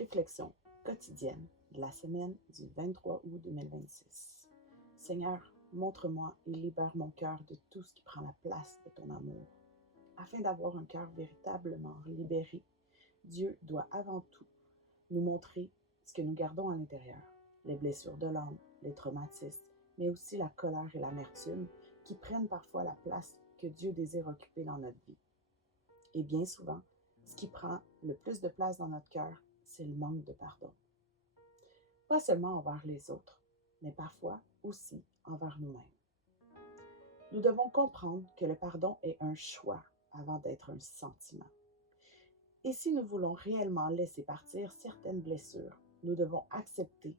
Réflexion quotidienne de la semaine du 23 août 2026. Seigneur, montre-moi et libère mon cœur de tout ce qui prend la place de ton amour. Afin d'avoir un cœur véritablement libéré, Dieu doit avant tout nous montrer ce que nous gardons à l'intérieur, les blessures de l'âme, les traumatismes, mais aussi la colère et l'amertume qui prennent parfois la place que Dieu désire occuper dans notre vie. Et bien souvent, ce qui prend le plus de place dans notre cœur, c'est le manque de pardon. Pas seulement envers les autres, mais parfois aussi envers nous-mêmes. Nous devons comprendre que le pardon est un choix avant d'être un sentiment. Et si nous voulons réellement laisser partir certaines blessures, nous devons accepter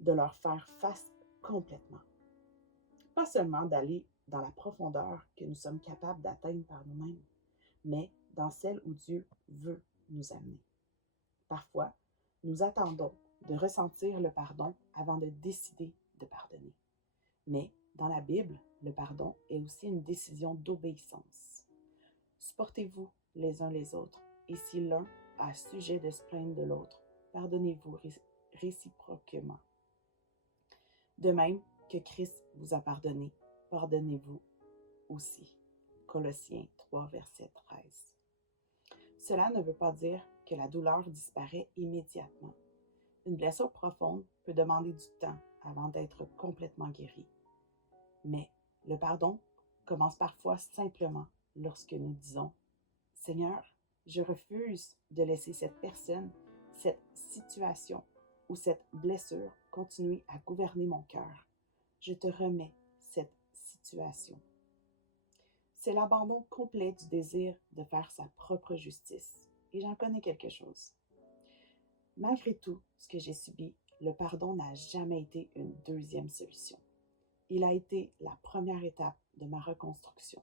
de leur faire face complètement. Pas seulement d'aller dans la profondeur que nous sommes capables d'atteindre par nous-mêmes, mais dans celle où Dieu veut nous amener. Parfois, nous attendons de ressentir le pardon avant de décider de pardonner. Mais dans la Bible, le pardon est aussi une décision d'obéissance. Supportez-vous les uns les autres, et si l'un a sujet de se plaindre de l'autre, pardonnez-vous réciproquement. De même que Christ vous a pardonné, pardonnez-vous aussi. Colossiens 3, verset 13. Cela ne veut pas dire que la douleur disparaît immédiatement. Une blessure profonde peut demander du temps avant d'être complètement guérie. Mais le pardon commence parfois simplement lorsque nous disons « Seigneur, je refuse de laisser cette personne, cette situation ou cette blessure continuer à gouverner mon cœur. Je te remets cette situation. » C'est l'abandon complet du désir de faire sa propre justice. Et j'en connais quelque chose. Malgré tout ce que j'ai subi, le pardon n'a jamais été une deuxième solution. Il a été la première étape de ma reconstruction.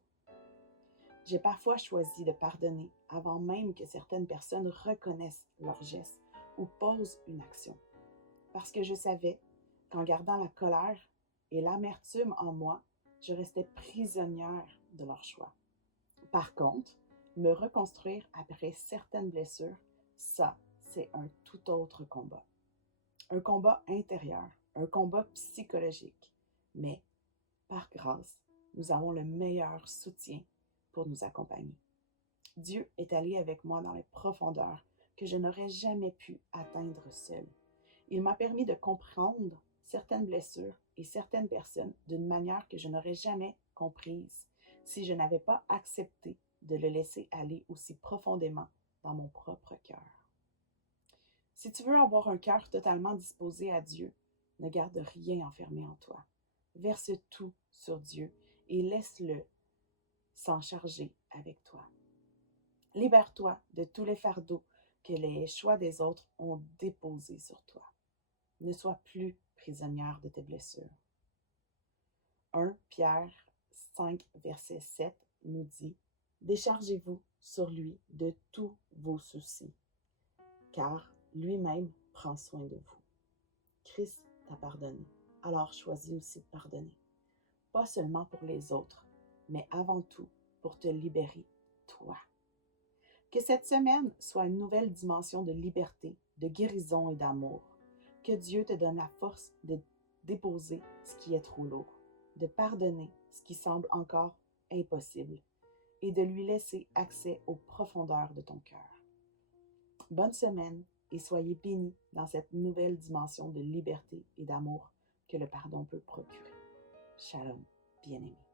J'ai parfois choisi de pardonner avant même que certaines personnes reconnaissent leur geste ou posent une action. Parce que je savais qu'en gardant la colère et l'amertume en moi, je restais prisonnière de leur choix. Par contre, me reconstruire après certaines blessures, ça, c'est un tout autre combat. Un combat intérieur, un combat psychologique. Mais, par grâce, nous avons le meilleur soutien pour nous accompagner. Dieu est allé avec moi dans les profondeurs que je n'aurais jamais pu atteindre seul. Il m'a permis de comprendre certaines blessures et certaines personnes d'une manière que je n'aurais jamais comprise si je n'avais pas accepté de le laisser aller aussi profondément dans mon propre cœur. Si tu veux avoir un cœur totalement disposé à Dieu, ne garde rien enfermé en toi. Verse tout sur Dieu et laisse-le s'en charger avec toi. Libère-toi de tous les fardeaux que les choix des autres ont déposés sur toi. Ne sois plus prisonnière de tes blessures. 1 Pierre 5, verset 7 nous dit « Déchargez-vous sur lui de tous vos soucis, car lui-même prend soin de vous. » Christ t'a pardonné, alors choisis aussi de pardonner. Pas seulement pour les autres, mais avant tout pour te libérer, toi. Que cette semaine soit une nouvelle dimension de liberté, de guérison et d'amour. Que Dieu te donne la force de déposer ce qui est trop lourd, de pardonner ce qui semble encore impossible et de lui laisser accès aux profondeurs de ton cœur. Bonne semaine et soyez bénis dans cette nouvelle dimension de liberté et d'amour que le pardon peut procurer. Shalom, bien-aimés.